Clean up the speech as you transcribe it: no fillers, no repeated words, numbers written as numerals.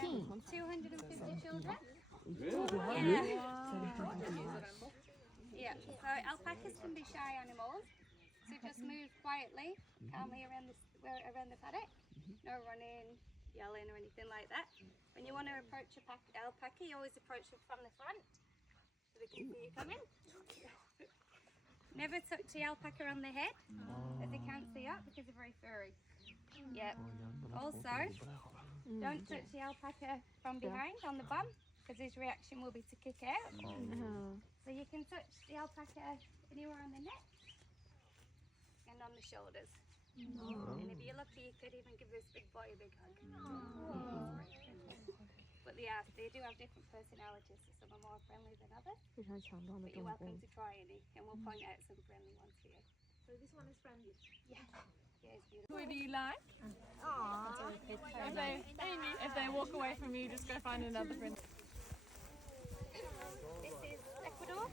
250 children. Yeah. So alpacas can be shy animals. So just move quietly, calmly around the paddock. No running, yelling or anything like that. When you want to approach alpaca, you always approach them from the front so they can see you coming. Never touch the alpaca on the head as they can't see up because they're very furry. Yeah. Also, don't touch the alpaca from behind on the bum because his reaction will be to kick out. So you can touch the alpaca anywhere on the neck and on the shoulders. And if you're lucky, you could even give this big boy a big hug. But they do have different personalities, so some are more friendly than others. But you're welcome to try any, and we'll point out some friendly ones for you. So this one is friendly. Yeah, it's beautiful. Who do you like? If they walk away from you, just go find another friend. This is Ecuador,